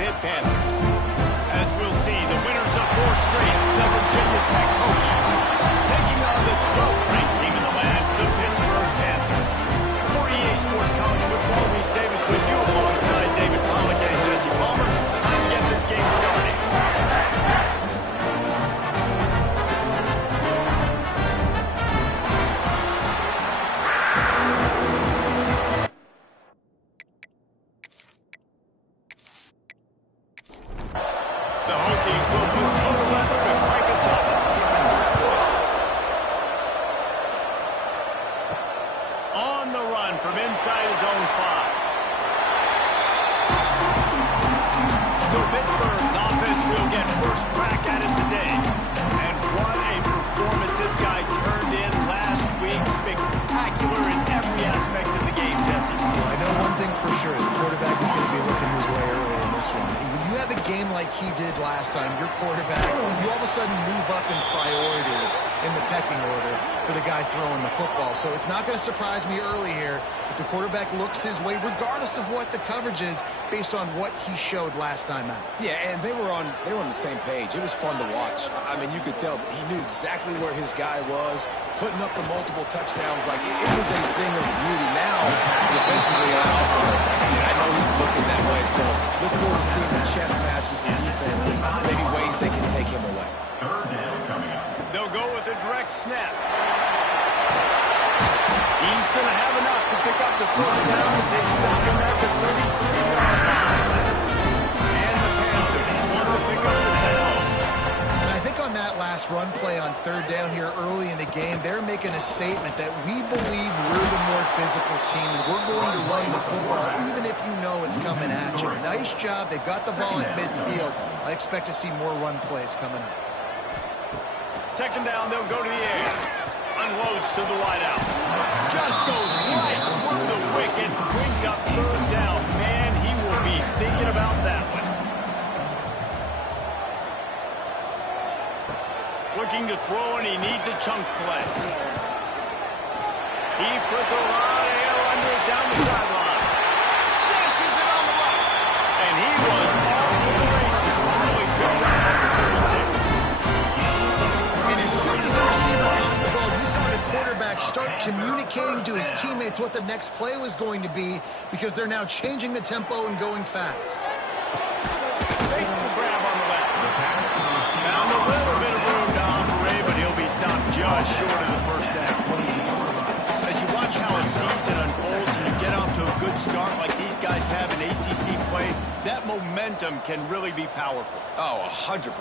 Pitt Panthers. As we'll see, the winners of 4 straight, the Virginia Tech Hokies, taking on the 12th ranked team in the land, the Pittsburgh Panthers. For EA Sports College Football, Reese Davis with you alongside David Pollock and Jesse Palmer. Time to get this game started. The Hokies will do total effort to crank us up. On the run from inside his own 5. So Pittsburgh's offense will get first crack at it today. And what a performance this guy turned in last week. Spectacular in every aspect of the game, Jesse. Well, I know one thing for sure. The quarterback is going to be looking his way early in this one. When you have a game like he did last time, your quarterback, you all of a sudden move up in priority in the pecking order for the guy throwing the football. So it's not going to surprise me early here if the quarterback looks his way, regardless of what the coverage is, based on what he showed last time out. Yeah, and they were on the same page. It was fun to watch. I mean, you could tell that he knew exactly where his guy was, putting up the multiple touchdowns. Like, it was a thing of beauty. Now, defensively, I know he's looking that way. So look forward to seeing the chess match with the defense and maybe ways they can take him away. They'll go with a direct snap. He's going to have enough to pick up the first down as they stop him at the 33-yard line. And the Panthers want to pick up the tempo. And I think on that last run play on third down here early in the game, they're making a statement that we believe we're the more physical team and we're going to run the football even if you know it's coming at you. Nice job. They've got the ball at midfield. I expect to see more run plays coming up. Second down, they'll go to the air. Unloads to the wideout. Just goes right through the wicket. Brings up third down. Man, he will be thinking about that one. Looking to throw, and he needs a chunk play. He puts a lot of air under it down the sideline. Snatches it on the right. And he was off to the races all the way to around the 36. And as soon as the receiver got the ball, you saw the quarterback start communicating to his teammates what the next play was going to be because they're now changing the tempo and going fast. Makes the grab on the left. Found a little bit of room to operate, but he'll be stopped just short of the first down. As you watch how a season unfolds and you get off to a good start like these guys have in ACC play, that momentum can really be powerful. Oh, 100%.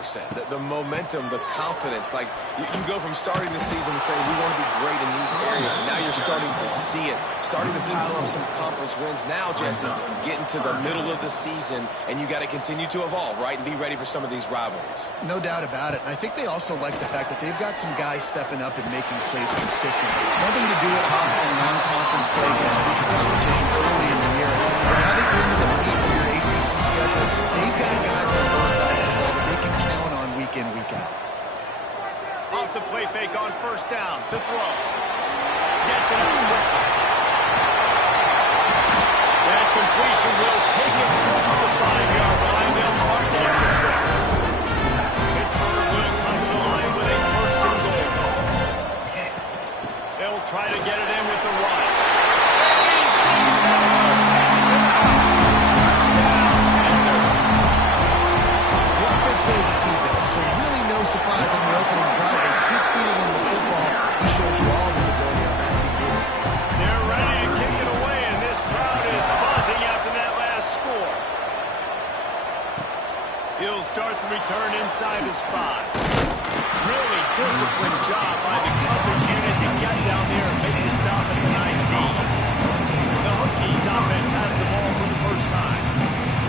The momentum, the confidence. Like, you go from starting the season and saying, we want to be great in these areas, and now you're starting to see it, starting to pile up some conference wins. Now, Jesse, getting to the middle of the season, and you got to continue to evolve, right, and be ready for some of these rivalries. No doubt about it. And I think they also like the fact that they've got some guys stepping up and making plays consistently. It's one thing to do it off in non-conference play against weaker competition early in the year, but now that you're into the meat of your ACC schedule, they've got guys on both sides of the ball that they can count on week in, week out. Off the play fake on first down to throw. Gets it out quickly. That completion will take it close to the 5-yard line. They'll mark it at the 6. Pittsburgh will come to the line with a first and goal. They'll try to get it in with the run. He's taking it out. Touchdown, Panthers. The offense goes as he does, so really no surprise on the opening drive. They keep feeding him the football. He showed you all of his ability on that TV. They're ready to kick it away, and this crowd is buzzing after that last score. He'll start the return inside his 5. Really disciplined job by the coverage unit to get down there and make the stop at the 19. The Hokies offense has the ball for the first time.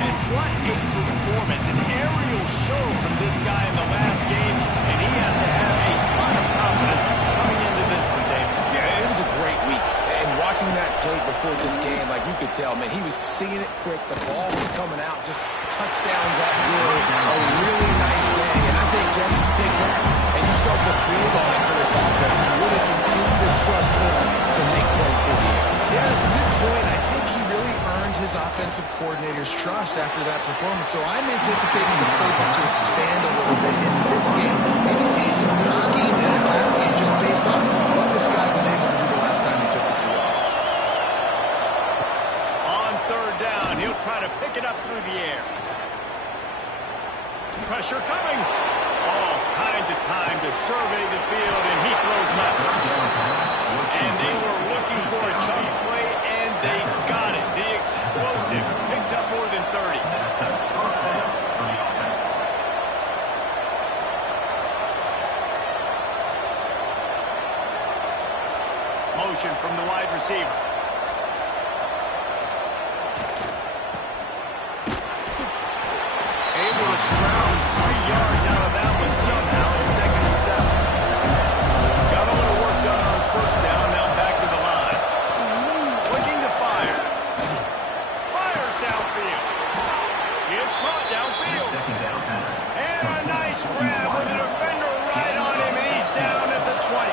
And what a performance, an aerial show from this guy in the last game, and he has to have a ton of confidence coming into this one, David. Yeah, it was a great week. And watching that tape before this game, like, you could tell, man, he was seeing it quick. The ball was coming out, just touchdowns at will. A really nice day. And I think, Jesse, you take that and you start to build on it for this offense and really continue to trust him to make plays through the air. Yeah, that's a good point. I think he really earned his offensive defensive coordinator's trust after that performance. So I'm anticipating the playbook to expand a little bit in this game. Maybe see some new schemes in the last game just based on what this guy was able to do the last time he took the field. On third down, he'll try to pick it up through the air. Pressure coming. All kinds of time to survey the field, and he throws left. And they were looking for a chunk play, and they got it. The explosive picks up more than 30. Motion from the wide receiver. Able to scrounge 3 yards out of that one somehow. It's 2nd and 7. Got a little work done on first down. Now back to the line. Looking to fire. Fires downfield. It's caught downfield. And a nice grab with a defender right on him, and he's down at the 20.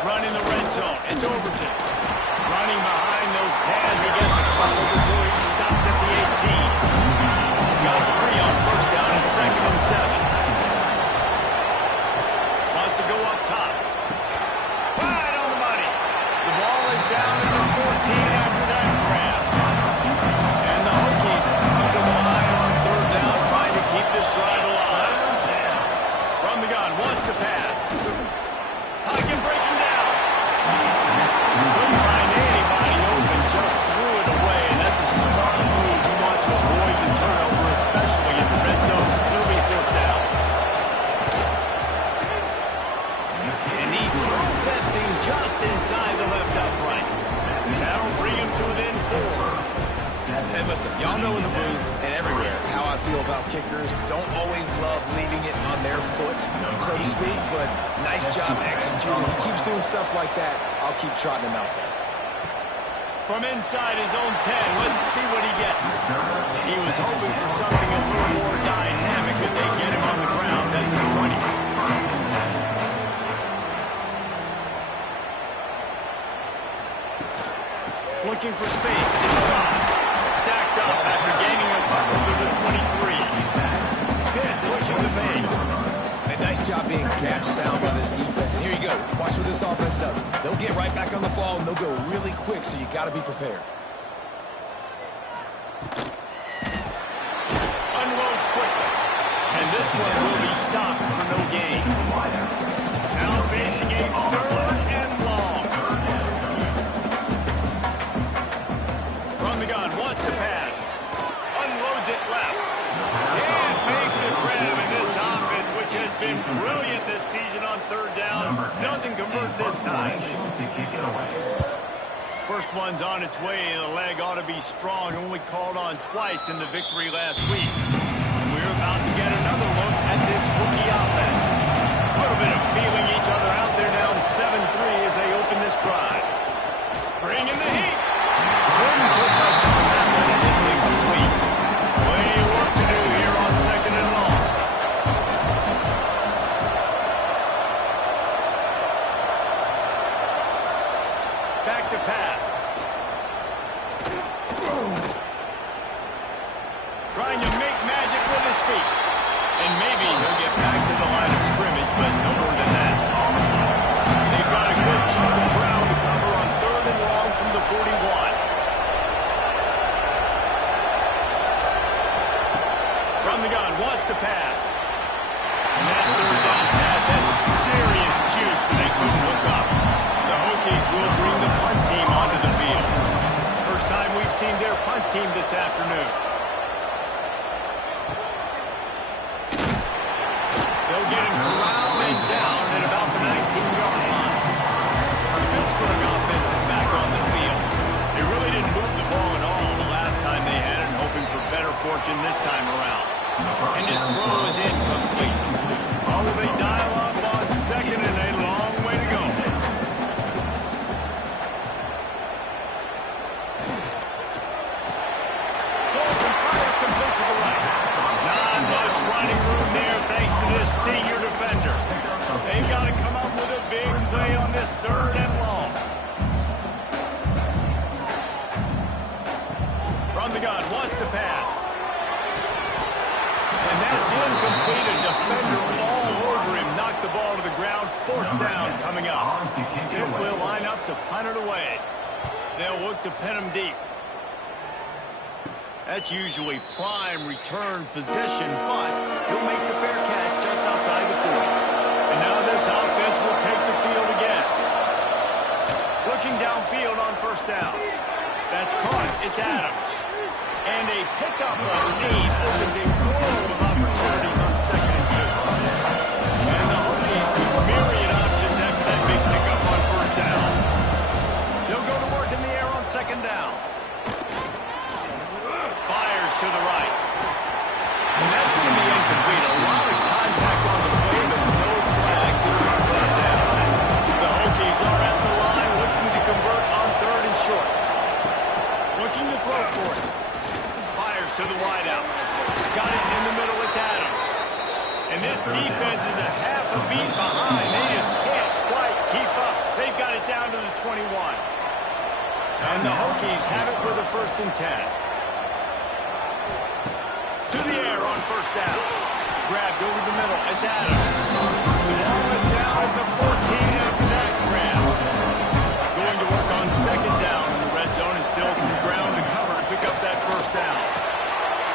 Run in the red zone. It's Overton. Running behind those pads, he gets a couple before he's stopped at the 18. Got 3 on first down and 2nd and 7. Wants to go up top. Right on the money. The ball is down at the 14 after that grab. And the Hokies come to the line on third down, trying to keep this drive alive. From the gun, wants to pass. Pocket breaking down. Couldn't find anybody open, just threw it away, and that's a smart move. You want to avoid the turnover, especially in the red zone. It'll be 4th down. And he throws that thing just inside the left upright. That'll bring him to within 4. And listen, y'all know in the booth and everywhere how I feel about kickers. Don't always love leaving it on their foot, so to speak, but nice job executing. He keeps doing stuff like that. I'll keep trotting him out there. From inside his own 10, let's see what he gets. He was hoping for something a little more dynamic, but they get him on the ground at the 20. Looking for space. It's gone. Stacked up after gaining a couple to the 23. Pitt pushing the pace. And nice job being gap sound by this defense. And here you go. Watch what this offense does. They'll get right back on the ball, and they'll go really quick, so you got to be prepared. Unloads quickly. And this one will be stopped for no gain. Now facing a 3rd and long. From the gun, wants to pass. Unloads it left. Can't make the grab in this offense, which has been brilliant this season on third down. Doesn't convert this time. First one's on its way, and the leg ought to be strong. Only called on twice in the victory last week. And we're about to get another look at this Hokie offense. A little bit of feeling each other out. They're down 7-3 as they open this drive. Bring in the heat. Couldn't put much on that one, and it's incomplete. Plenty of work to do here on 2nd and long. Back to pass. Trying to make magic with his feet. And maybe he'll get back to the line of scrimmage, but no more than that. They've got a good chunk of ground to cover on 3rd and long from the 41. From the gun, wants to pass. And that 3rd down pass had some serious juice, but they couldn't hook up. The Hokies will bring the punt team onto the field. First time we've seen their punt team this afternoon. They'll get him corralled and down at about the 19-yard line. The Pittsburgh offense is back on the field. They really didn't move the ball at all the last time they had it, hoping for better fortune this time around. And his throw is incomplete. Oh, they dial up on 2nd and a long way to go. Bolton fires complete to the right. Not much running room there thanks to this senior defender. They've got to come up with a big play on this 3rd punt it away. They'll look to pin him deep. That's usually prime return position, but he'll make the fair catch just outside the 40. And now this offense will take the field again. Looking downfield on first down. That's caught. It's Adams. And a pickup of need opens a world of opportunities on 2nd and 2. And the Hokies with myriad options after that big pickup on first down. They'll go to work in the air on 2nd down. Fires to the right. And that's going to be incomplete. A lot of contact on the play, but no flags to mark that down. The Hokies are at the line looking to convert on 3rd and short. Looking to throw for it. Fires to the wideout. Got it in the middle. It's Adams. And this defense is a half a beat behind. They just can't quite keep up. They've got it down to the 21. And the Hokies have it with a 1st and 10. To the air on first down. Grabbed over the middle. It's Adams. The ball is down at the 14 after that grab. Going to work on 2nd down in the red zone, and still some ground to cover to pick up that first down.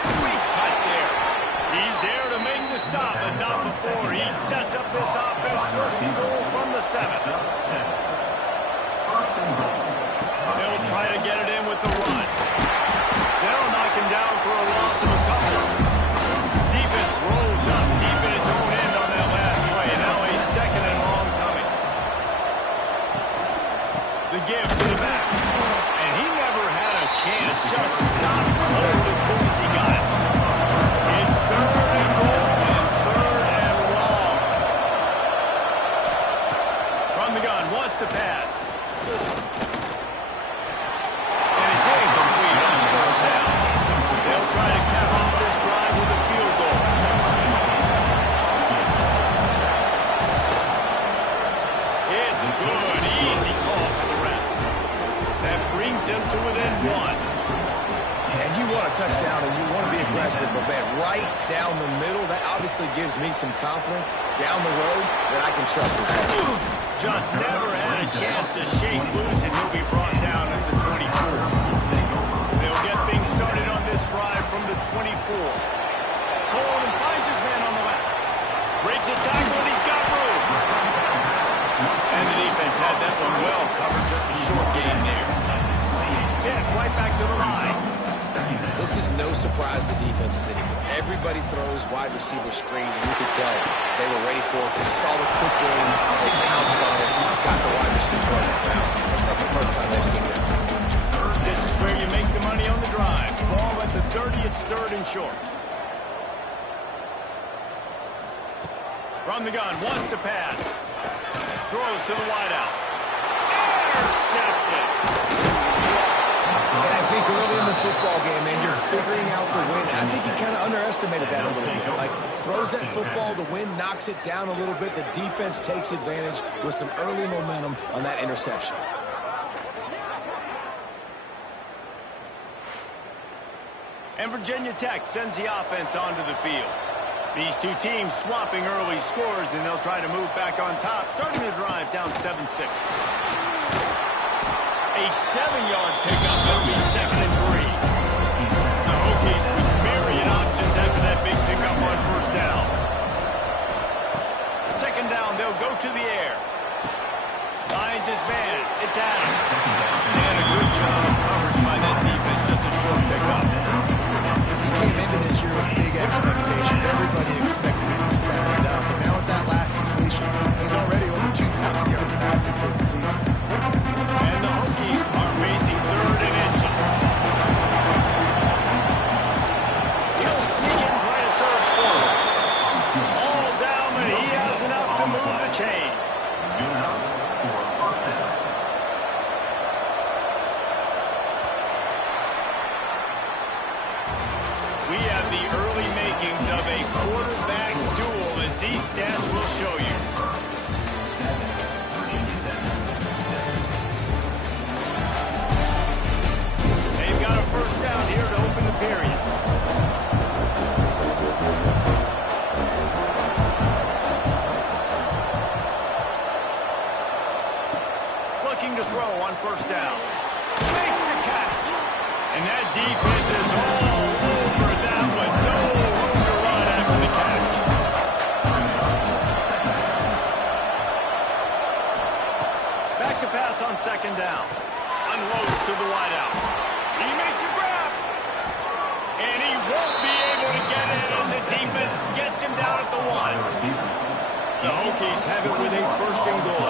Sweet cut there. He's there to make the stop, but not before. He sets up this offense 1st and goal from the 7. They'll try to get it in with the run. They'll knock him down for a loss of a couple. Defense rolls up deep in its own end on that last play. Now a 2nd and long coming. The give to the back. And he never had a chance. Just stopped cold as soon as he got it. It's 3rd and goal and 3rd and long. From the gun, wants to pass. Try to cap off this drive with a field goal. It's good. Easy call for the refs. That brings him to within 1. And you want a touchdown and you want to be aggressive, but man, right down the middle, that obviously gives me some confidence down the road that I can trust this guy. Just never had a chance to shake loose, and he'll be brought down at the 24. They'll get things started on this drive from the 24. Hold and finds his man on the left. Breaks a tackle and he's got room. And the defense had that one well covered. Just a short gain there. Hit right back to the line. This is no surprise to defenses anymore. Everybody throws wide receiver screens, and you could tell they were ready for it. They saw the quick game. They pounced on it. Got the wide receiver on the ground. That's not the first time they've seen that. This is where you make the money on the drive. Ball at the 30, it's 3rd and short. From the gun, wants to pass. Throws to the wideout. Intercepted. And I think early in the football game, man, you're figuring out the win. I think he kind of underestimated that a little bit. Like, throws that football, the wind knocks it down a little bit. The defense takes advantage with some early momentum on that interception. And Virginia Tech sends the offense onto the field. These two teams swapping early scores, and they'll try to move back on top, starting the drive down 7-6. A 7-yard pickup. That'll be 2nd and 3. The Hokies with myriad options after that big pickup on first down. 2nd down, they'll go to the air. Finds his man. It's Adams. And a good job of coverage by that defense. Just a short pickup. He came into this year with big expectations. Everybody expected him to stat it up. But now with that last completion, he's already over 2,000 yards passing for the season. And the Hokies are racing 3rd and inches. He'll sneak in, try to surge forward. All down, but he has enough to move the chains. We have the early makings of a quarterback line. The Hokies have it with a first and goal.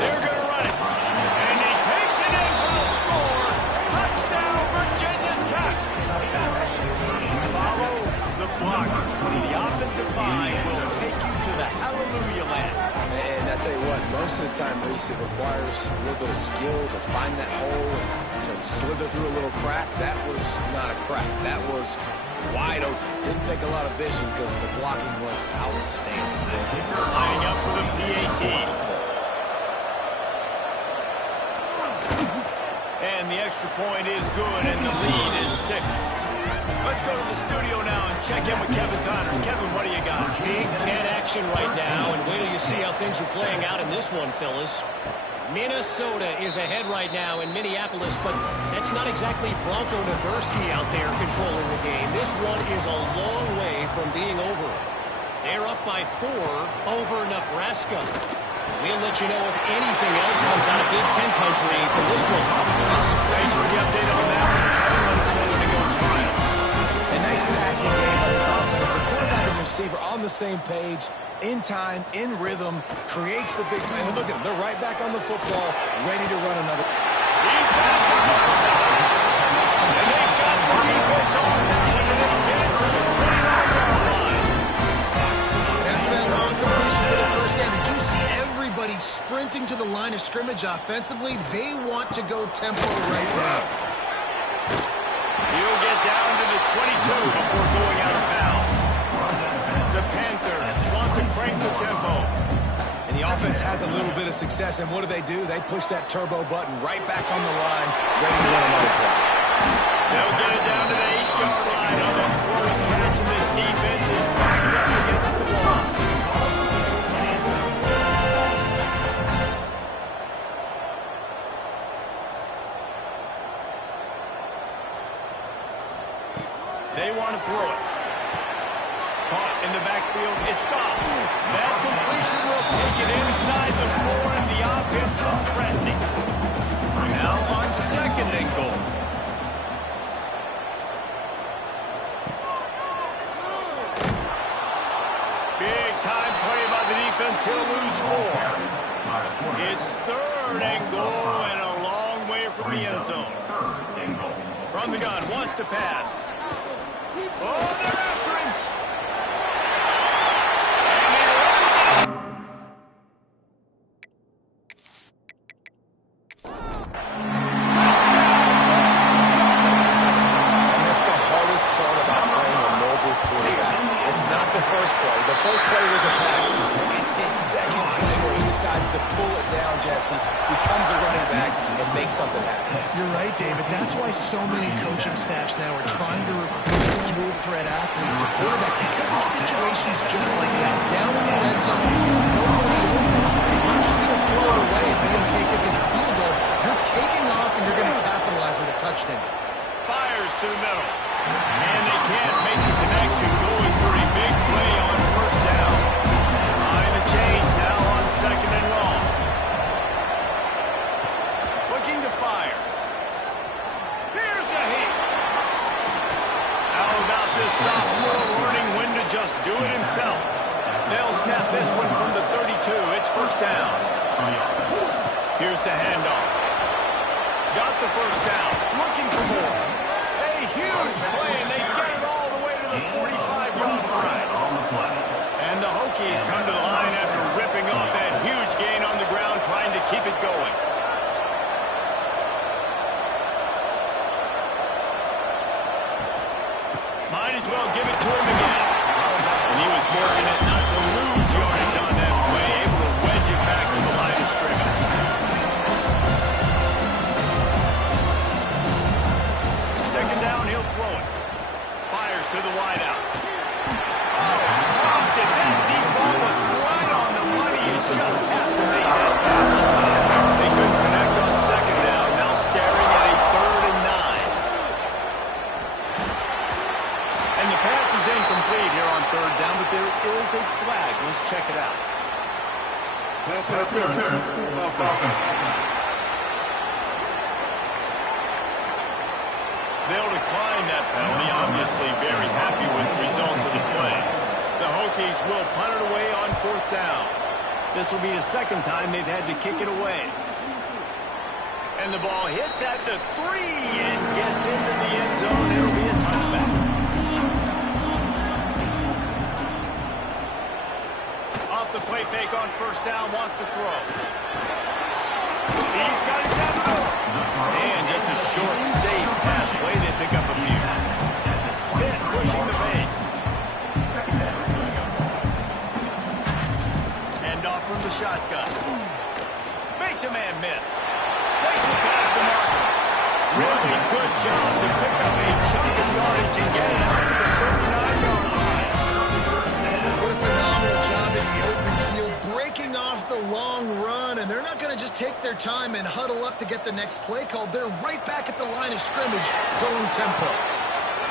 They're going to run it. And he takes it in for a score. Touchdown, Virginia Tech. Follow the blockers. The offensive line will take you to the hallelujah land. And I tell you what, most of the time, Reese, it requires a little bit of skill to find that hole and slither through a little crack. That was not a crack. That was wide open. Didn't take a lot of vision because the blocking was outstanding. Lining up for the PAT. And the extra point is good, and the lead is 6. Let's go to the studio now and check in with Kevin Connors. Kevin, what do you got? Big Ten action right now, and wait till you see how things are playing out in this one, Phyllis. Minnesota is ahead right now in Minneapolis, but that's not exactly Bronco Nagurski out there controlling the game. This one is a long way from being over. They're up by 4 over Nebraska. We'll let you know if anything else comes out of Big Ten country from this one. Thanks for the update on that one. Kevin, let us know when it goes final. A nice passing game by this offense. The quarterback and receiver on the same page, in time, in rhythm, creates the big play. And look at them. They're right back on the football, ready to run another. He's got it from one side. And they've got the defense on now. And they get it to the 29-yard line. That's that long completion for the first down. Did you see everybody sprinting to the line of scrimmage offensively? They want to go tempo right now. He'll get down to the 22 before going out of bounds. The Panthers want to crank the tempo. And the offense has a little bit of success, and what do? They push that turbo button right back on the line, ready to run another play. They'll get it down to the 8-yard line on that quarter catch, and the defense is backed up against the wall. They want to throw it. Caught in the backfield. It's gone. That completion will take it inside the 4, and the offense is threatening. Now on second and goal. Big time play by the defense. He'll lose 4. It's third and goal, and a long way from the end zone. From the gun, wants to pass. Oh, they're after him. And he runs it. And that's the hardest part about playing a mobile quarterback. It's not the first play. The first play was a pass. It's the second play where he decides to pull it down, Jesse, becomes a running back, and makes something happen. You're right, David. That's why so many coaching staffs now are trying to recruit dual-threat athletes at quarterback because of situations just like that. Down in the red zone, nobody open. You're not just going to throw it away and be okay kicking a field goal. You're taking off, and you're going to capitalize with a touchdown. Fires to the middle. And they can't make the connection, going for a big play on first down. Behind the chains now on second and long. Looking to fire. Here's a hit. How about this sophomore learning when to just do it himself? They'll snap this one from the 32. It's first down. Here's the handoff. Got the first down. Looking for more. A huge play, and they get it all the way to the 45-yard line. And the Hokies come to the line after ripping off that huge gain on the ground, trying to keep it going. Might as well give it to him again. And he was fortunate not to lose yardage on that play, able to wedge it back to the line of scrimmage. Second down, he'll throw it. Fires to the wideout. Oh, he dropped it. That deep ball was right on the money. He just has to make that catch. They couldn't connect on second down. Now staring at a third and 9. And the pass is incomplete here on third down, but there is a flag. Let's check it out. Pass interference. They'll decline that penalty, obviously very happy with the results of the play. The down. This will be the second time they've had to kick it away. And the ball hits at the 3 and gets into the end zone. It'll be a touchback. Off the play fake on first down, wants to throw. He's got it down the middle. And just a short, safe pass play. They pick up a few. Pitt pushing the base. Hand off from the shotgun. Makes a man miss. Makes it past the marker. Really good job to pick up a chunk of yardage and get it out to the 39-yard line. What a phenomenal job in the open field, breaking off the long run, and they're not going to just take their time and huddle up to get the next play called. They're right back at the line of scrimmage, going tempo.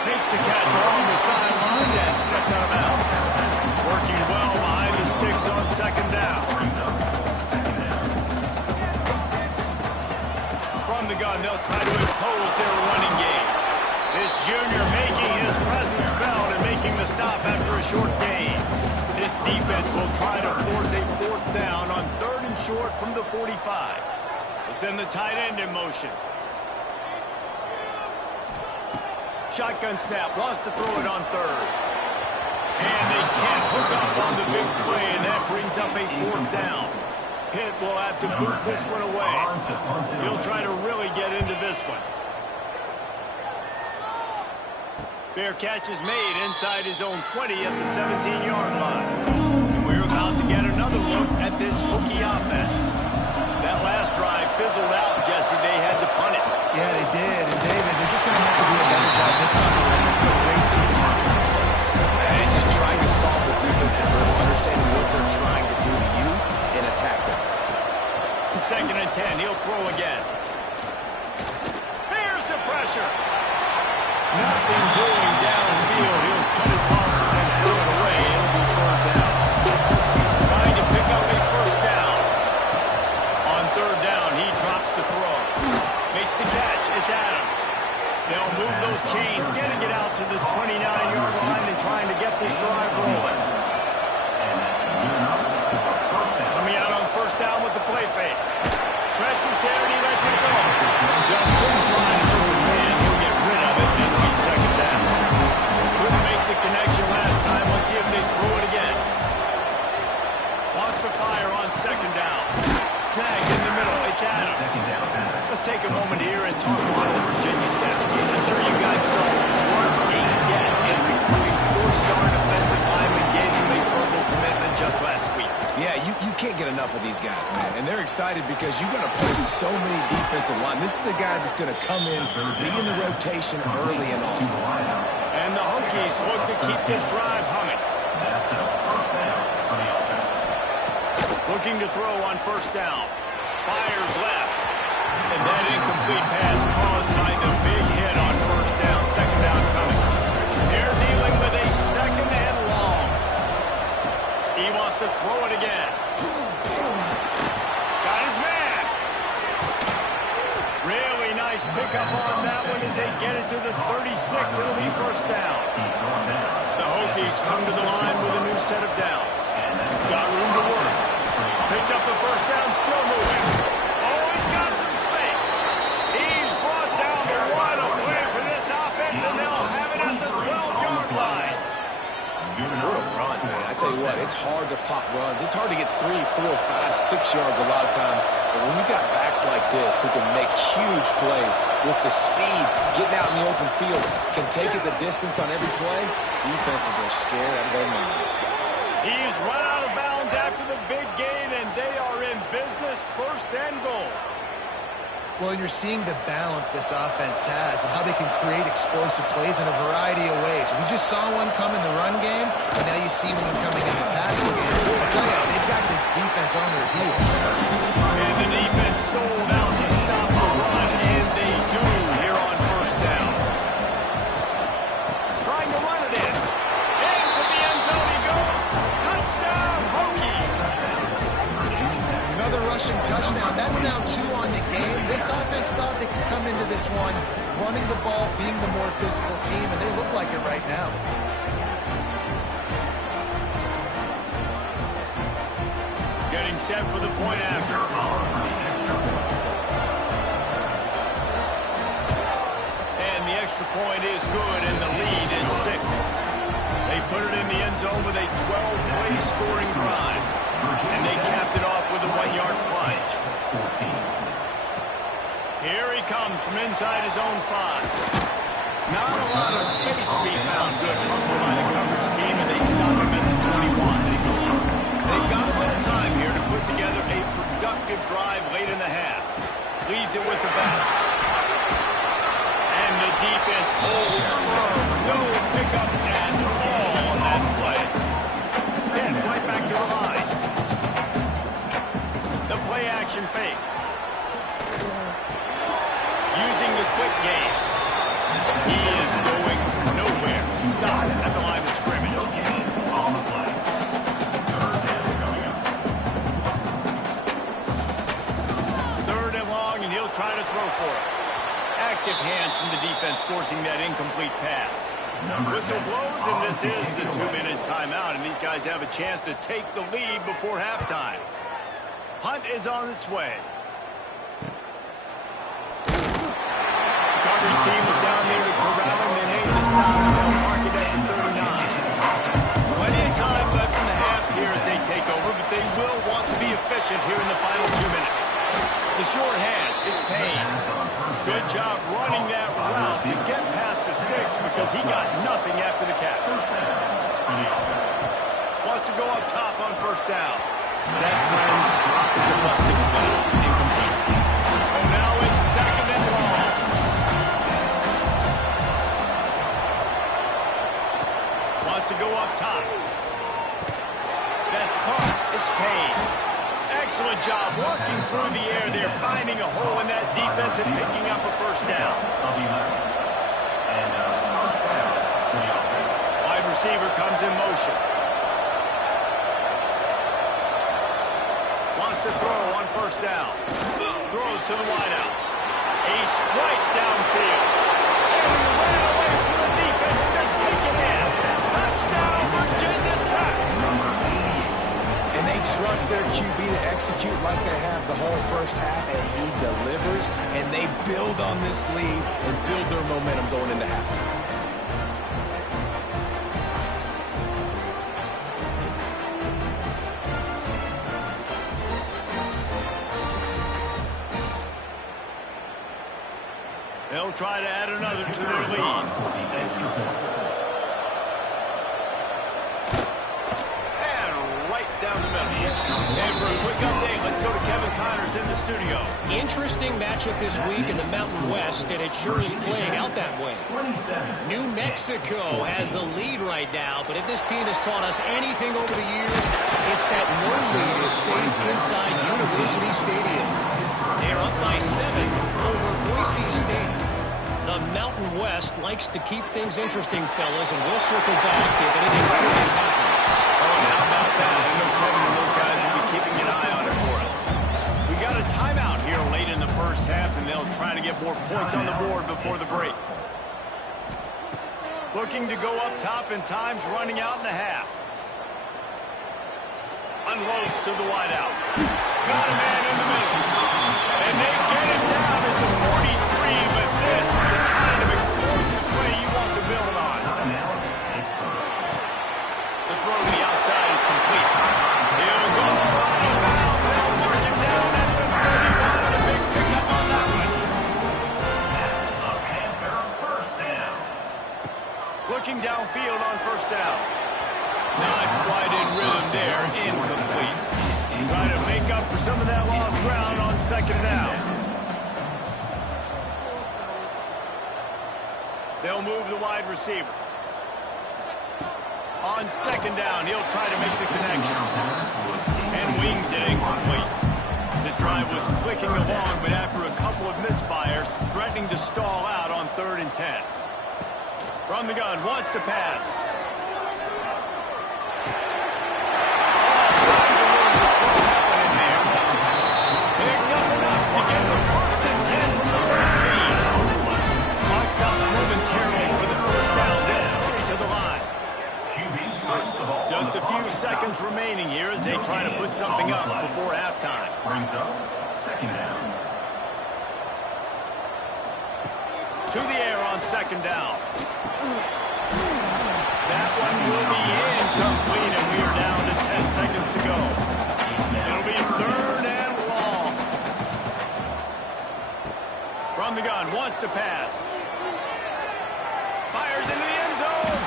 Makes the catch along the sideline and steps out of bounds. Working well behind the sticks on second down. From the gun, they'll try to impose their running game. This junior making his presence felt and making the stop after a short gain. This defense will try to force a fourth down on 3rd and short from the 45. They send the tight end in motion. Shotgun snap, wants to throw it on 3rd. And they can't hook up on the big play, and that brings up a 4th down. Pitt will have to boot this one away. He'll try to really get into this one. Fair catch is made inside his own 20 at the 17-yard line. And we're about to get another look at this Hokie offense. That last drive fizzled out, Jesse. They had to punt it. Yeah, they did. And David, they're just going to have to do a better job this time around of erasing the mental mistakes. And just trying to solve the defensive hurdle, understanding what they're trying to do to you, and attack them. 2nd and 10, he'll throw again. Here's the pressure. Nothing doing downfield. He'll cut his losses and throw it away. It'll be 3rd down. Trying to pick up a 1st down. On 3rd down, he drops the throw. Makes the catch. It's Adams. They'll move those chains, getting it out to the 29-yard line and trying to get this drive rolling. Coming out on 1st down with the play fake. Pressure's there and he lets it go. Just couldn't find an open man. He'll get rid of it and it'll be 2nd down. Couldn't make the connection last time. Let's see if they throw it again. Wants to fire on 2nd down. Snagged in the middle. It's Adams. Let's take a moment here and talk about Virginia Tech. I'm sure you guys saw what they get in recruiting 4-star defensive lineman gave them a verbal commitment just last week. Yeah, you can't get enough of these guys, man. And they're excited because you're going to play so many defensive line. This is the guy that's going to come in, be in the rotation early and often. And the Hokies look to keep this drive humming. Looking to throw on 1st down. Fires left. And that incomplete pass caused by the big hit on 1st down. 2nd down coming. They're dealing with a 2nd and long. He wants to throw it again. Got his man. Really nice pickup on that one as they get it to the 36. It'll be 1st down. The Hokies come to the line with a new set of downs. Got room to work. Picks up the 1st down, still moving. Oh, he's got some space. He's brought down to wide away for this offense, and they'll have it at the 12-yard line. What a run, man. I tell you what, it's hard to pop runs. It's hard to get 3, 4, 5, 6 yards a lot of times. But when you've got backs like this who can make huge plays with the speed, getting out in the open field, can take it the distance on every play, defenses are scared out of their mind. He's run out of bounds after the big gain, and they are in business 1st and goal. Well, and you're seeing the balance this offense has and how they can create explosive plays in a variety of ways. We just saw one come in the run game, and now you see one coming in the passing game. I tell you, they've got this defense on their heels. And the defense sold out to stop the run, and they do here on 1st down. Trying to run it in. Into the end zone he goes. Touchdown, Hokies. Another rushing touchdown. That's now 2 on the game. This offense thought they could come into this one running the ball, being the more physical team, and they look like it right now. getting set for the point after. And the extra point is good, and the lead is 6. They put it in the end zone with a 12-play scoring drive. And they capped it off with a 1-yard plunge. Here he comes from inside his own 5. Not a lot of space to be found. Good hustle by the coverage team, and they stop him at the 21. They've got a little time here to put together a productive drive late in the half. Leaves it with the back. And the defense holds firm. No pickup at all on that play. Then right back to the line. The play action fake. Using the quick game. He is going nowhere. Stop at the line of scrimmage. On the play. Third down coming up. 3rd and long, and he'll try to throw for it. Active hands from the defense forcing that incomplete pass. Whistle blows, and this is the 2-minute timeout, and these guys have a chance to take the lead before halftime. Punt is on its way. Coverage team was down there to corral him. They made the stop, and they'll mark it at the 39. Plenty of time left in the half here as they take over, but they will want to be efficient here in the final 2 minutes. The short hands, it's Payne. Good job running that route to get past the sticks because he got nothing after the catch. Wants to go up top on 1st down. That, friends, is a busted play. Incomplete. So now it's 2nd and long. Wants to go up top. That's caught. It's Payne. Excellent job working through the air there, finding a hole in that defense and picking up a 1st down. Wide receiver comes in motion. Wants to throw on 1st down. Throws to the wideout. A strike downfield. And he ran away from the defense to take it in. Touchdown, Virginia Tech. And they trust their QB to execute like they have the whole 1st half, and he delivers, and they build on this lead and build their momentum going into halftime. They'll try to add another to their lead. And right down the middle. And for a quick update, let's go to Kevin Connors in the studio. Interesting matchup this week in the Mountain West, and it sure is playing out that way. New Mexico has the lead right now, but if this team has taught us anything over the years, it's that no lead is safe inside University Stadium. They're up by 7 over Boise State. The Mountain West likes to keep things interesting, fellas, and we'll circle back if anything really happens. Oh, and how about that? I know Kevin and those guys will be keeping an eye on it for us. We got a timeout here late in the 1st half, and they'll try to get more points on the board before the break. Looking to go up top, and time's running out in the half. Unloads to the wideout. Got a man in the middle. And they get it down at the 43, but this is the kind of explosive play you want to build on. The throw to the outside is complete. He'll go out of bounds. They'll mark him down at the 31. A big pickup on that one. That's a Panther 1st down. Looking downfield on 1st down. Not quite in rhythm there. Incomplete. Trying to make up for some of that lost ground on 2nd down. They'll move the wide receiver. On 2nd down, he'll try to make the connection. And wings it incomplete. This drive was clicking along, but after a couple of misfires, threatening to stall out on 3rd and 10. From the gun, wants to pass. Just a few seconds remaining here as they try to put something up before halftime. Brings up second down. To the air on second down. That one will be incomplete, and we are down to 10 seconds to go. It'll be third and long. From the gun, wants to pass. Fires into the end zone.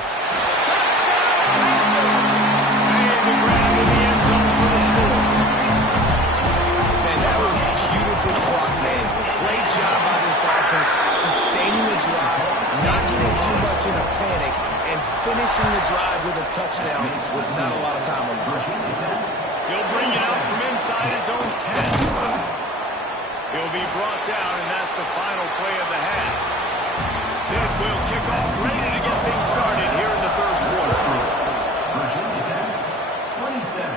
Made the grab in the end zone for the score. Man, that was beautiful clock management. Great job by this offense, sustaining the drive, not getting too much in a panic, and finishing the drive with a touchdown with not a lot of time on the clock. He'll bring it out from inside his own 10. He'll be brought down, and that's the final play of the half. It will kick off, ready to get things started here in the third quarter. Virginia's at 27.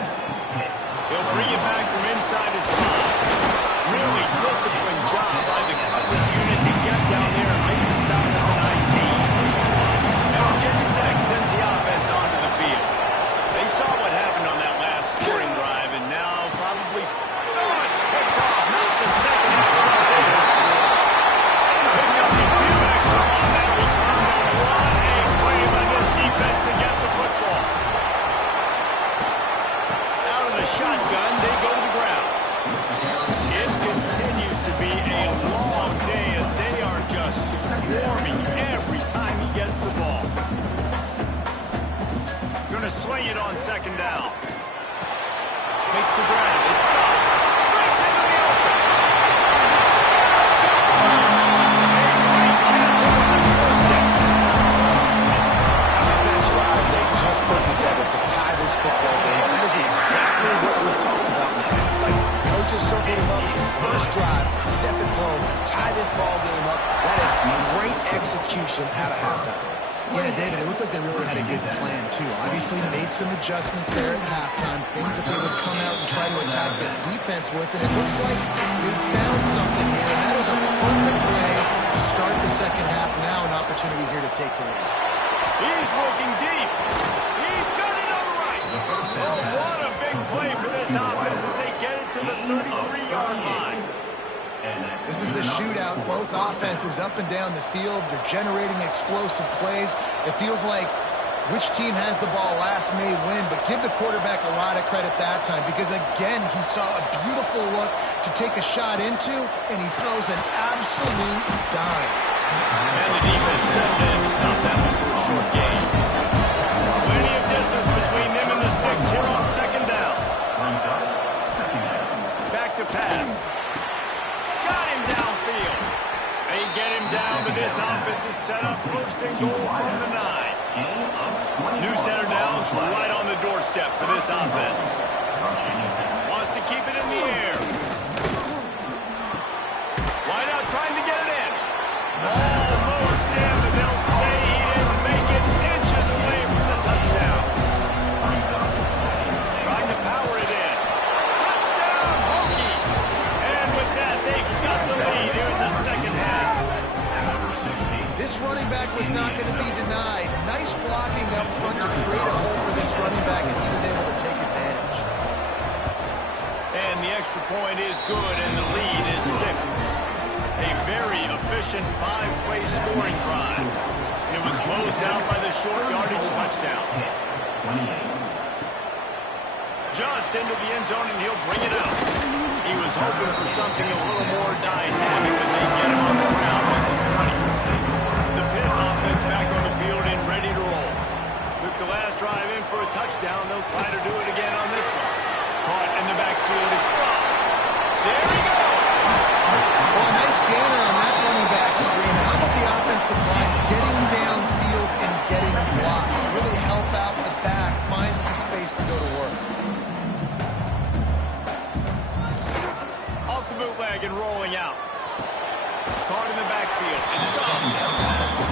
He'll bring it back from inside his 5. Really disciplined job by the coverage unit to get down there and make the stop at the 19. And Virginia Tech sends the offense onto the field. They saw what happened on that last scoring drive, and now probably... Oh, it's picked off. Not the second half right there. Picked up a few extra on that return, and what a play by this defense to get the football. Out of the shotgun, they go to the ground. It continues to be a long day as they are just swarming every time he gets the ball. Going to swing it on second down. Makes the grab. It's gone. Breaks into the open. A great catch and run for 6. How about that drive they just put together to tie this football game? That is exactly what we talked about in the half. Like, coaches circled him up. First drive, set the tone, tie this ball game up. That is great execution out of halftime. Yeah, David, it looked like they really had a good plan, too. Obviously made some adjustments there at halftime, things that they would come out and try to attack this defense with, and it looks like they found something here, and that is a perfect way to start the second half. Now an opportunity here to take the lead. He's looking deep. He's got it on the right. Oh, what a big play for this offense as they get it to the 33-yard line. This is a shootout. Both offenses up and down the field. They're generating explosive plays. It feels like which team has the ball last may win, but give the quarterback a lot of credit that time because, again, he saw a beautiful look to take a shot into, and he throws an absolute dime. And the defense settled in to stop that one for a short gain. Plenty of distance between them and the sticks here on second down. Back to pass. Got him downfield. They get him down, but this offense is set up first and goal from the 9. New center downs right on the doorstep for this offense. Wants to keep it in the air. Wide out trying to get it in. Almost in, but they'll say he didn't make it, inches away from the touchdown. Trying to power it in. Touchdown, Hokie! And with that, they've got the lead here in the second half. This running back was not going to be denied. Nice blocking up front to create a hole for this running back, and he was able to take advantage. And the extra point is good, and the lead is 6. A very efficient 5-play scoring drive. And it was closed out by the short yardage touchdown. Just into the end zone, and he'll bring it out. He was hoping for something a little more dynamic, but they get him on the ground at the 20. The Pitt offense back on the field and ready to roll. Took the last drive in for a touchdown. They'll try to do it again on this one. Caught in the backfield. It's gone. There he goes. Well, a nice gainer on that running back screen. How about the offensive line getting downfield and getting blocks to really help out the back, find some space to go to work. Off the bootleg and rolling out. Caught in the backfield. It's gone.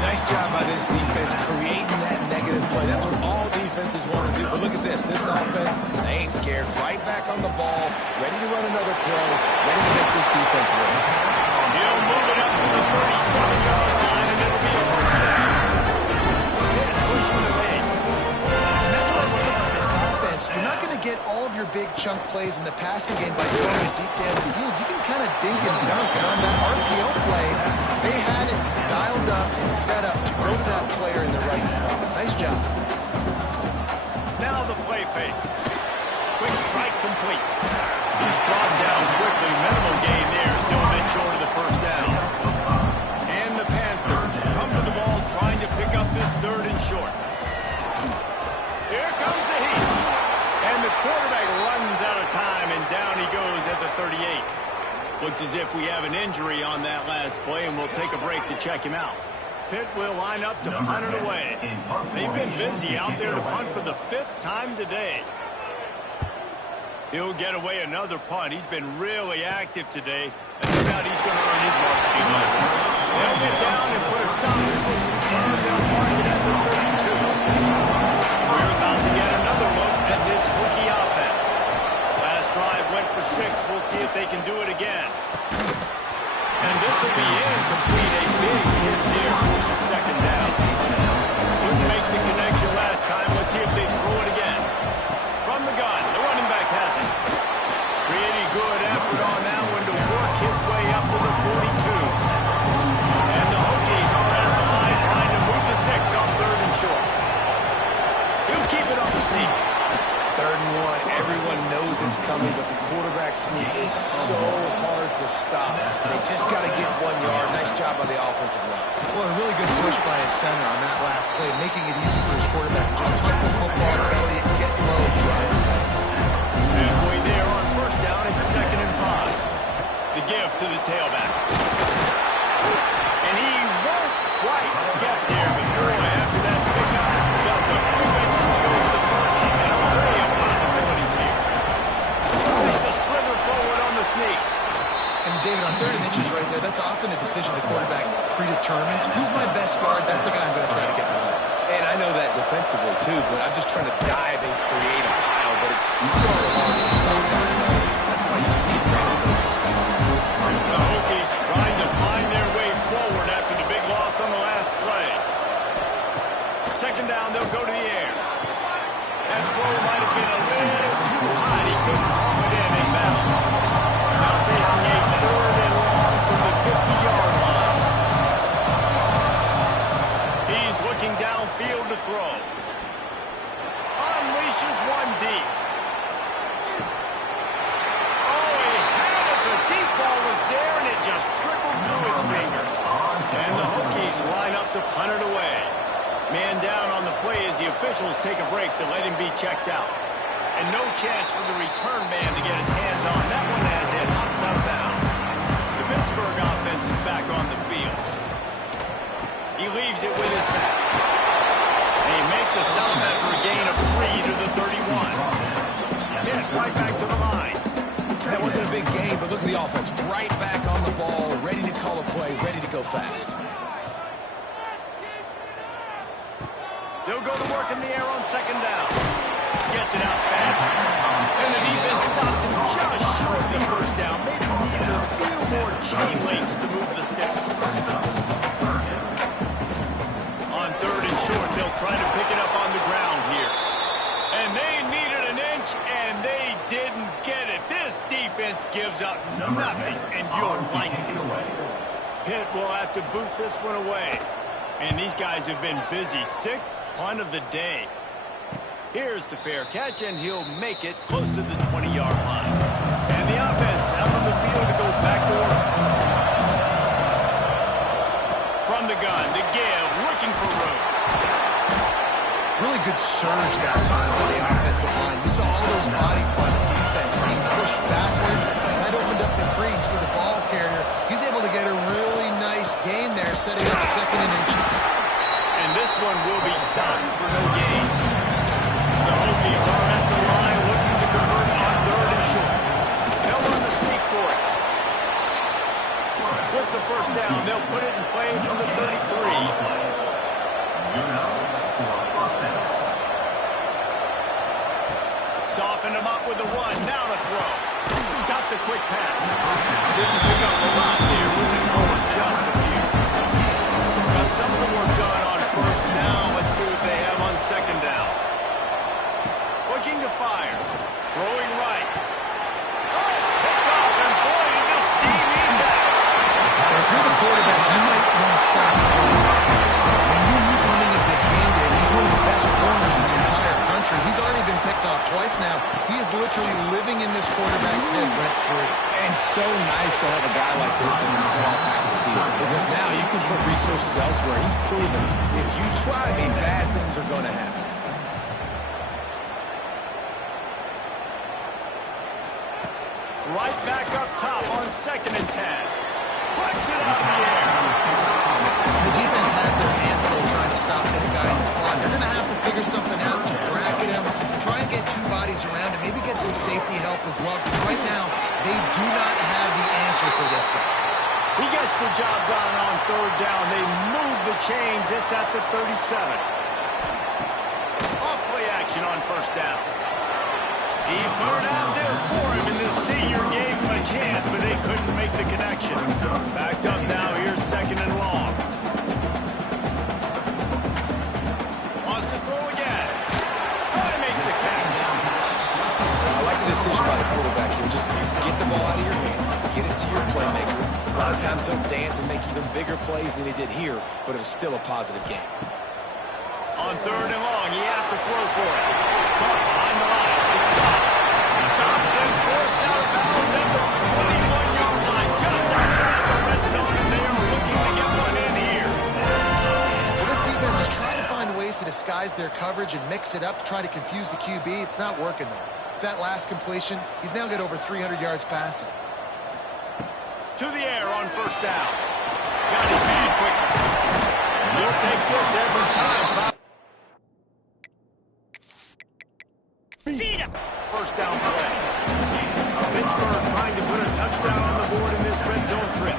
Nice job by this defense creating that negative play. That's what all defenses want to do. But look at this. This offense, they ain't scared. Right back on the ball, ready to run another play, ready to make this defense win. He'll move it up to the 37-yard line, and it'll be a first down. Pitt pushing the pace. And that's what I love about this get all of your big chunk plays in the passing game by throwing it deep down the field, you can kind of dink and dunk. And on that RPO play, they had it dialed up and set up to go to that player in the right spot. Nice job. Now the play fake. Quick strike complete. He's brought down quickly. Minimal gain there. Still a bit short of the first down. And the Panthers come to the ball trying to pick up this 3rd and short. Here comes the heat. And the quarterback runs out of time, and down he goes at the 38. Looks as if we have an injury on that last play, and we'll take a break to check him out. Pitt will line up to punt it away. They've been busy out there to punt for the 5th time today. He'll get away another punt. He's been really active today, and no doubt he's going to earn his varsity money. They'll get down and put a stop to this return. They'll mark it at the 32. We're about to get another look at this Hokie offense. Last drive went for 6. We'll see if they can do it again. And this will be incomplete. A big hit there. Pushes 2nd down. Couldn't make the connection last time. Let's see if they throw it again. From the gun, the running back has it. Pretty good effort on that one to work his way up to the 42. And the Hokies are at the line trying to move the sticks on 3rd and short. He'll keep it on the sneak. 3rd and 1. Everyone knows it's coming, but the quarterback sneak is so hard to stop. They just got to get 1 yard. Nice job by the offensive line. Well, a really good push by his center on that last play, making it easy for his quarterback to just tuck the football belly and get low and drive fast. Halfway there on 1st down, it's 2nd and 5. The give to the tailback. And he won't quite get there, but boy, after that pickup, just a few inches to go to the 1st, and an array of possibilities here. Just a slither forward on the sneak. And David, on 3rd and inches right there, that's often a decision the quarterback predetermines. Who's my best guard? That's the guy I'm going to try to get behind. And I know that defensively, too, but I'm just trying to dive and create a pile, but it's so hard to stop that play. That's why you see him so successful. The Hokies trying to find their way forward after the big loss on the last play. 2nd down, they'll go to the air. That throw might have been a little too high. He couldn't haul it in and bound. Now facing a 3rd and long from the 50-yard line. He's looking downfield to throw. Unleashes one deep. Oh, he had it. The deep ball was there, and it just trickled through his fingers. And the Hokies line up to punt it away. Man down on the play as the officials take a break to let him be checked out. And no chance for the return man to get his hands on that one as it hops out of bounds. The Pittsburgh offense is back on the field. He leaves it with his back. They make the stop after a gain of 3 to the 31. Hit right back to the line. That wasn't a big game, but look at the offense. Right back on the ball, ready to call a play, ready to go fast. They'll go to work in the air on 2nd down. Gets it out fast. And the defense stops him just short of the 1st down. Maybe needed a few more chain links to move the sticks. On 3rd and short, they'll try to pick it up on the ground here. And they needed an inch, and they didn't get it. This defense gives up nothing, and you'll like it. Pitt will have to boot this one away. And these guys have been busy. 6th punt of the day. Here's the fair catch, and he'll make it close to the 20-yard line. And the offense out on the field to go back to work. From the gun, the give, looking for room. Really good surge that time by the offensive line. You saw all those bodies by the defense being pushed backwards. That opened up the crease for the ball carrier. He's able to get a really nice gain there, setting up 2nd and inches. And this one will be stopped for no gain. The Hokies are at the line looking to convert on 3rd and short. They'll run the sneak for it. With the 1st down, they'll put it in play from the 33. Soften him up with the run. Now to throw. Got the quick pass. Didn't pick up a lot there. Moving forward just a few. Got some of the work done on 1st down. Let's see what they have on 2nd down. Looking to fire. Throwing right. Oh, it's picked off, and boy, did this team need that. If you're the quarterback, you might want to stop throwing rockets. When you knew coming into this game, Dave, he's one of the best corners in the entire country. He's already been picked off twice now. He is literally living in this quarterback's head rent-free. And so nice to have a guy like this that can cut off half the field. Because now you can put resources elsewhere. He's proven if you try me, bad things are going to happen. Right back up top on 2nd and 10. Flex it out of the air. The defense has their hands full trying to stop this guy in the slot. They're going to have to figure something out to bracket him, try and get two bodies around him, maybe get some safety help as well, because right now they do not have the answer for this guy. He gets the job done on 3rd down. They move the chains. It's at the 37. Off play action on 1st down. He put it out there for him, and the senior gave him a chance, but they couldn't make the connection. Backed up now. Here's 2nd and long. Wants to throw again. Oh, he makes the catch. I like the decision by the quarterback here. Just get the ball out of your hands. Get it to your playmaker. A lot of times he'll dance and make even bigger plays than he did here, but it was still a positive game. On 3rd and long, he has to throw for it. Caught behind the line. It's caught. Stopped and forced out of bounds at the 21-yard line, just outside the red zone, and they are looking to get one in here. Well, this defense is trying to find ways to disguise their coverage and mix it up to try to confuse the QB. It's not working, though. With that last completion, he's now got over 300 yards passing. To the air on 1st down. Got his man quickly. He'll take this every time. 1st down play. Pittsburgh trying to put a touchdown on the board in this red zone trip.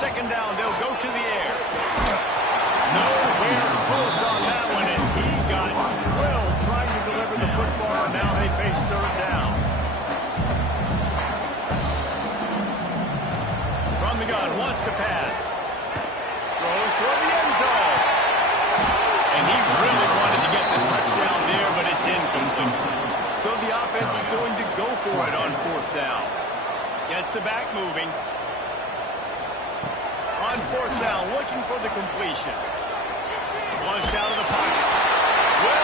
2nd down, they'll go to the air. Nowhere close on that one as he got drilled trying to deliver the football, and now they face 3rd down. From the gun, wants to pass. Throws toward the end zone. And he really wanted to get the touchdown there, but it's incomplete. So the offense is going to go for it on 4th down. Gets the back moving. On 4th down, looking for the completion. Flushed out of the pocket. Will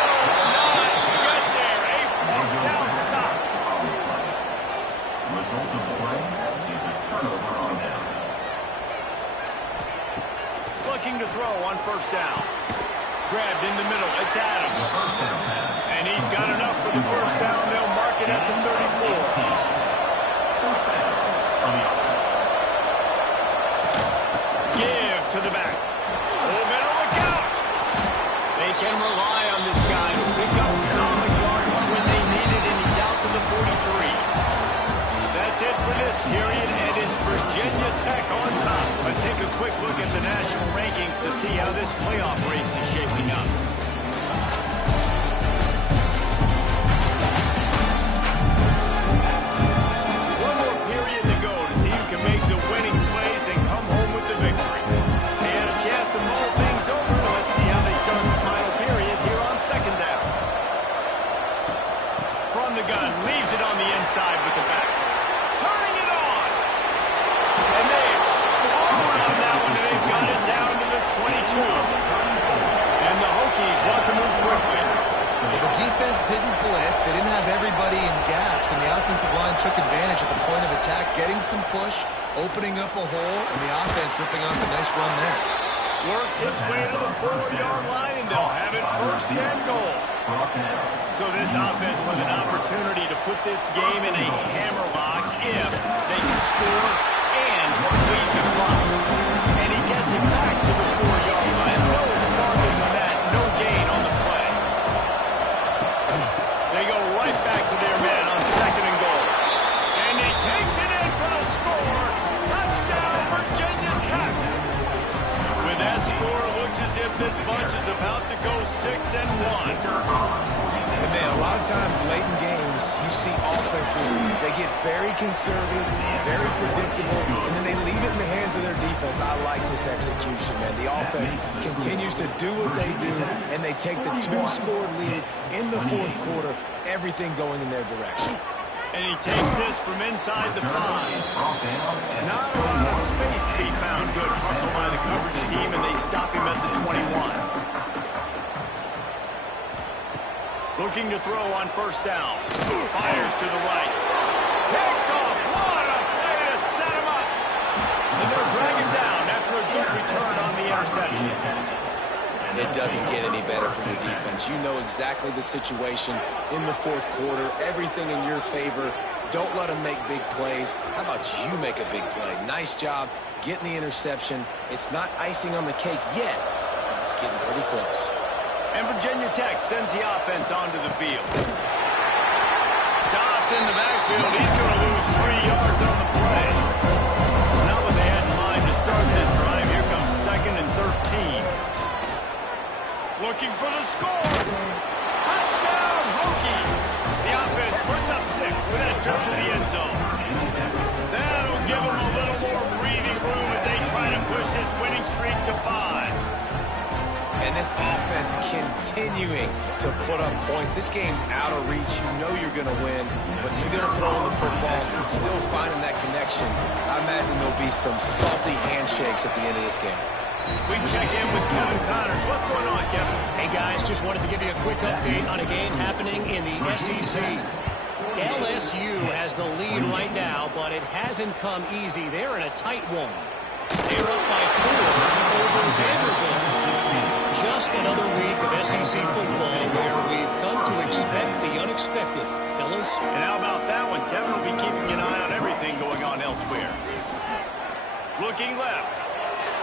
not get there. A 4th down stop. Result of the play is a turnover on downs. Looking to throw on 1st down. Grabbed in the middle. It's Adams. And he's got enough for the 1st down. They'll mark it at the 34. Give to the back. Oh, better look out. They can rely on this guy to pick up solid yards when they need it, and he's out to the 43. That's it for this period, and it's Virginia Tech on top. Let's take a quick look at the national rankings to see how this playoff race is shaping up. One more period to go to see who can make the winning plays and come home with the victory. They had a chance to mull things over. Let's see how they start the final period here on 2nd down. From the gun, leaves it on the inside with the back. Turning it on. And they explode on that one, and they've got it down to the 22. And the Hokies want to move quickly. The defense didn't blitz. They didn't have everybody in gaps, and the offensive line took advantage at the point of attack, getting some push, opening up a hole, and the offense ripping off a nice run there. Works his way to the 4-yard line, and they'll have it 1st and goal. So this offense with an opportunity to put this game in a hammerlock if they can score and lead the clock. And he gets it back to the 4-yard line. No farther than that. No gain on the play. They go right back to their man on 2nd and goal. And he takes it in for the score. Touchdown, Virginia Tech. With that score, it looks as if this bunch is about to go 6-1. And man, a lot of times late in games, you see offense offenses, they get very conservative, very predictable, and then they leave it in the hands of their defense. I like this execution, man. The offense continues to do what they do, and they take the 2-score lead in the fourth quarter, everything going in their direction. And he takes this from inside the 5. Not a lot of space to be found. Good hustle by the coverage team, and they stop him at the 21. Looking to throw on first down. Fires to the right. Picked off. What a play to set him up. And they'll drag him down after a good return on the interception. It doesn't get any better from your defense. You know exactly the situation in the fourth quarter. Everything in your favor. Don't let them make big plays. How about you make a big play? Nice job getting the interception. It's not icing on the cake yet, but it's getting pretty close. And Virginia Tech sends the offense onto the field. Stopped in the backfield. He's going to lose 3 yards on the play. Not what they had in mind to start this drive. Here comes 2nd and 13. Looking for the score. Touchdown, Hokies. The offense puts up 6 with that trip to the end zone. That'll give them a little more breathing room as they try to push this winning streak to 5. And this offense continuing to put up points. This game's out of reach. You know you're going to win, but still throwing the football, still finding that connection. I imagine there'll be some salty handshakes at the end of this game. We check in with Kevin Connors. What's going on, Kevin? Hey, guys, just wanted to give you a quick update on a game happening in the SEC. LSU has the lead right now, but it hasn't come easy. They're in a tight one. They're up by 4 over Vanderbilt. Just another week of SEC football where we've come to expect the unexpected, fellas. And how about that one? Kevin will be keeping an eye on everything going on elsewhere. Looking left.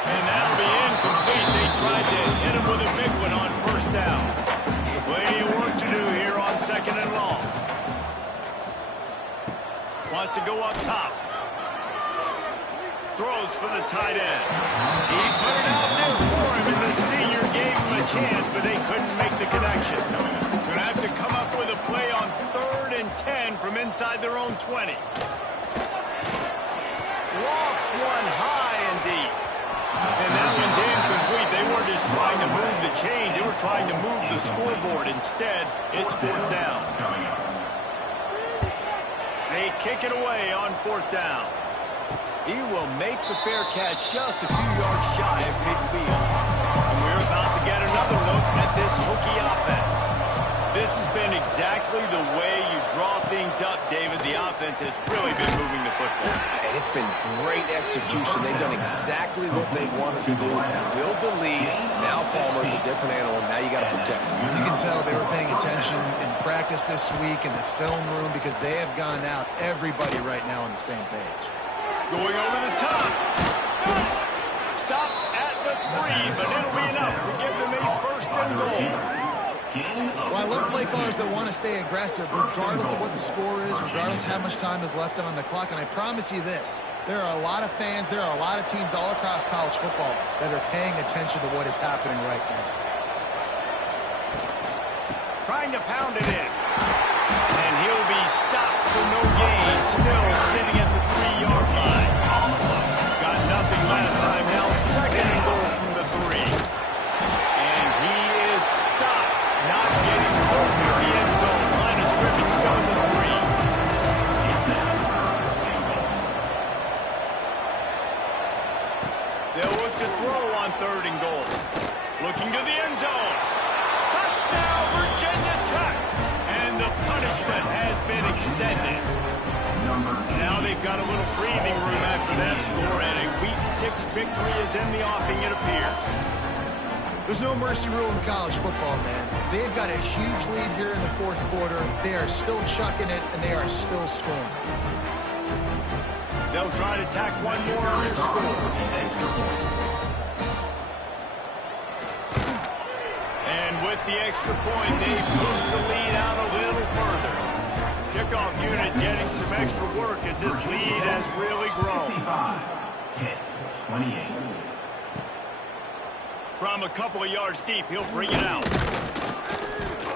And that'll be incomplete. They tried to hit him with a big one on first down. Plenty of work to do here on 2nd and long. Wants to go up top. Throws for the tight end. He put it out there for him, and the senior gave him a chance, but they couldn't make the connection. Going to have to come up with a play on 3rd and 10 from inside their own 20. Lofts one high and deep. And that one's incomplete. They weren't just trying to move the chains. They were trying to move the scoreboard. Instead, it's 4th down. They kick it away on 4th down. He will make the fair catch just a few yards shy of midfield. And we're about to get another look at this Hokie offense. This has been exactly the way you draw things up, David. The offense has really been moving the football. And it's been great execution. They've done exactly what they wanted to do. Build the lead. Now Palmer's a different animal. Now you got to protect him. You can tell they were paying attention in practice this week in the film room because they have gone out, everybody right now on the same page. Going over the top. Stop at the 3, but it'll be enough to give them a 1st and goal. Well, I love play callers that want to stay aggressive regardless of what the score is, regardless of how much time is left on the clock. And I promise you this, there are a lot of fans, there are a lot of teams all across college football that are paying attention to what is happening right now. Trying to pound it in. And he'll be stopped for no gain, still sitting at the 3-yard line. Got nothing last time, now 2nd and goal from the 3. And he is stopped. Not getting close to the end zone. Line of scrimmage still in the 3. They'll look to throw on 3rd and goal. Looking to the end zone. Touchdown, Virginia Tech. And the punishment has been extended. Now they've got a little breathing room after that score, and a Week 6 victory is in the offing, it appears. There's no mercy rule in college football, man. They've got a huge lead here in the fourth quarter. They are still chucking it, and they are still scoring. They'll try to tack one more on their score. And with the extra point, they push the lead out a little further. Kickoff unit getting some extra work as this lead has really grown. 28. From a couple of yards deep, he'll bring it out.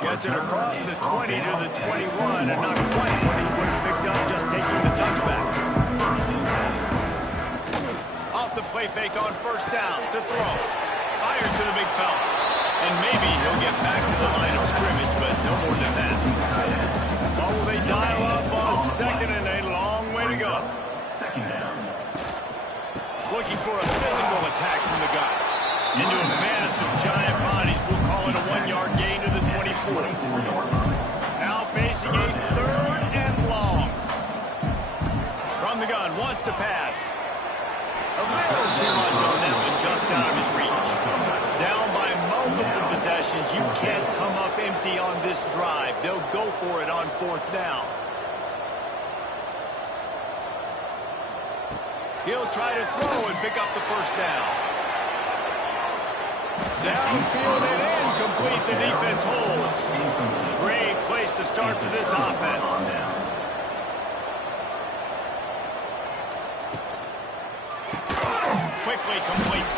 Gets it across the 20 to the 21, and not quite what he would have picked play fake on first down to throw. Fires to the big fella. And maybe he'll get back to the line of scrimmage, but no more than that. Oh, they dial up on second and a long way to go. Second down. Looking for a physical attack from the guy. Into a mass of giant bodies. We'll call it a 1-yard gain to the 24. Now facing a third and long. From the gun, wants to pass. A little too much on that one, just out of his reach. Down by multiple possessions. You can't come up empty on this drive. They'll go for it on fourth down. He'll try to throw and pick up the first down. Downfield and incomplete. The defense holds. Great place to start for this offense. Quickly complete.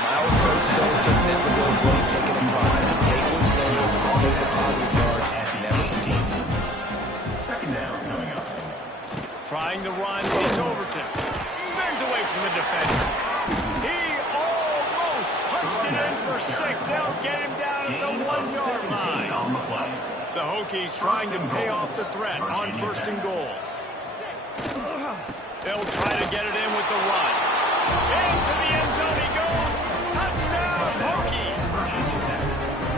My old coach said you never go broke taking a profit. Take what's there, take the positive yards, and never compete. Second down coming up. Trying to run, it's Overton. Spins away from the defender. He almost punched it in for 6. They'll get him down at the 1-yard line. On the play. The Hokies trying to pay off the threat on first and goal. They'll try to get it in with the run. Into the end zone he goes. Touchdown, Hokies.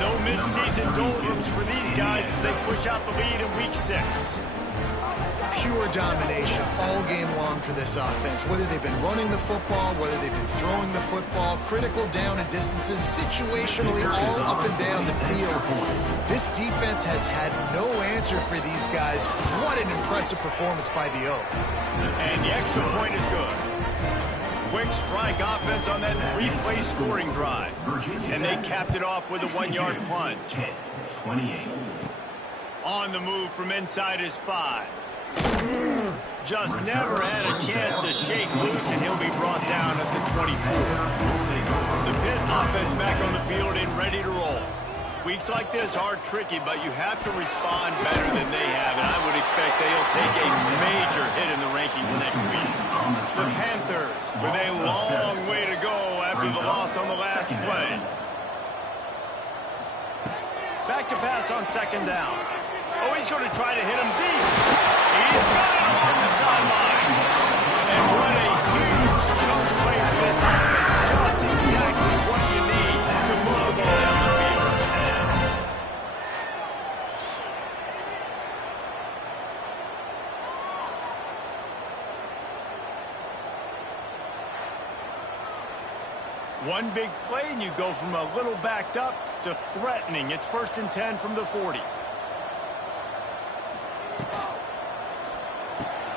No midseason doldrums for these guys as they push out the lead in week 6. Pure domination all game long for this offense. Whether they've been running the football, whether they've been throwing the football, critical down and distances, situationally all up and down the field. This defense has had no answer for these guys. What an impressive performance by the Oak. And the extra point is good. Quick strike offense on that replay scoring drive. And they capped it off with a 1-yard plunge. 28. On the move from inside his 5. Just never had a chance to shake loose, and he'll be brought down at the 24. The Pitt offense back on the field and ready to roll. Weeks like this are tricky, but you have to respond better than they have, and I would expect they'll take a major hit in the rankings next week. The Panthers with a long way to go after the loss on the last play. Back to pass on second down. Oh, he's going to try to hit him deep. He's got it along the sideline. And what a huge chunk play for this offense. Just exactly what you need to move the ball down the field. One big play and you go from a little backed up to threatening. It's 1st and 10 from the 40.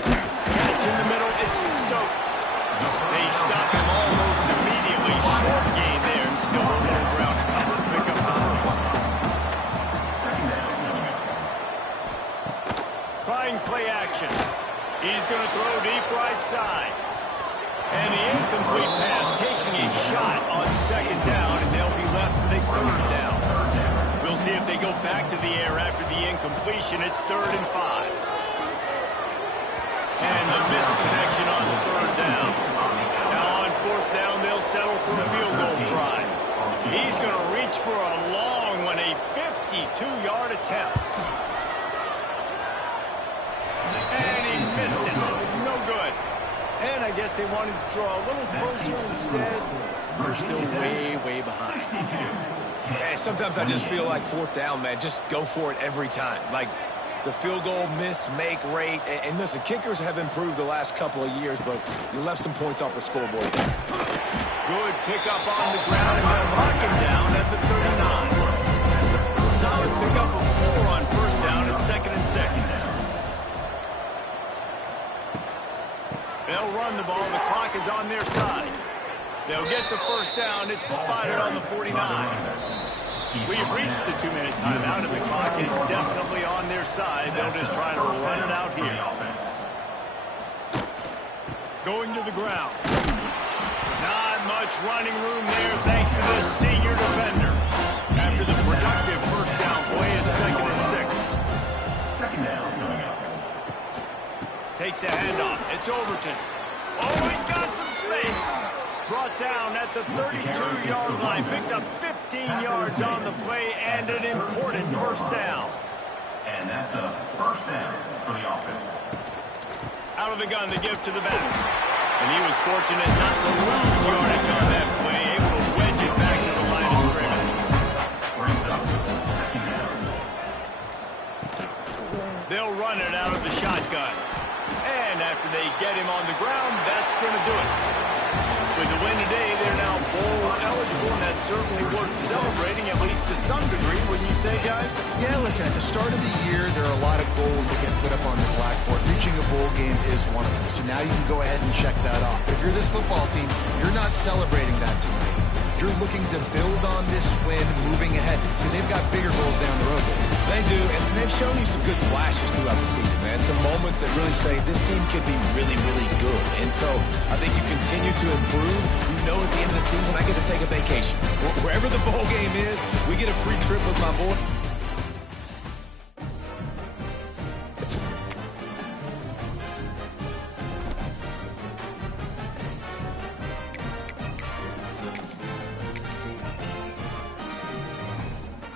Catch in the middle, it's Stokes. They stop him almost immediately. Short gain there and still a little ground to cover to pick up the first. Trying play action. He's going to throw deep right side. And the incomplete pass taking a shot on second down, and they'll be left with a third down. We'll see if they go back to the air after the incompletion. It's 3rd and 5. And the missed connection on the third down. Now on fourth down, they'll settle for a field goal try. He's going to reach for a long one, a 52-yard attempt. And he missed it. No good. And I guess they wanted to draw a little closer instead. They're still way, way behind. Man, sometimes I just feel like fourth down, man. Just go for it every time. Like the field goal miss, make rate. And listen, kickers have improved the last couple of years, but you left some points off the scoreboard. Good pickup on the ground, and they'll mark him down at the 39. Solid pickup of 4 on first down at 2nd and 6. They'll run the ball. The clock is on their side. They'll get the first down. It's spotted on the 49. We've reached the 2-minute timeout, and the clock is definitely on their side. They'll just try to run it out here. Going to the ground. Not much running room there thanks to this senior defender. After the productive first down play at 2nd and 6. Second down coming up. Takes a handoff. It's Overton. Oh, he's got some space. Brought down at the 32-yard line. Picks up 15 yards on the play and an important first down. And that's a first down for the offense. Out of the gun to give to the back. And he was fortunate not to lose yardage on that play. Able to wedge it back to the line of scrimmage. Brings up second down. They'll run it out of the shotgun. And after they get him on the ground, that's going to do it. With the win today, they're now bowl eligible, and that's certainly worth celebrating, at least to some degree, wouldn't you say, guys? Yeah, listen, at the start of the year, there are a lot of goals that get put up on the blackboard. Reaching a bowl game is one of them. So now you can go ahead and check that off. If you're this football team, you're not celebrating that tonight. You're looking to build on this win moving ahead because they've got bigger goals down the road. They do, and they've shown you some good flashes throughout the season, man. Some moments that really say this team could be really, really good. And so I think you continue to improve. You know at the end of the season, I get to take a vacation. Wherever the bowl game is, we get a free trip with my boy.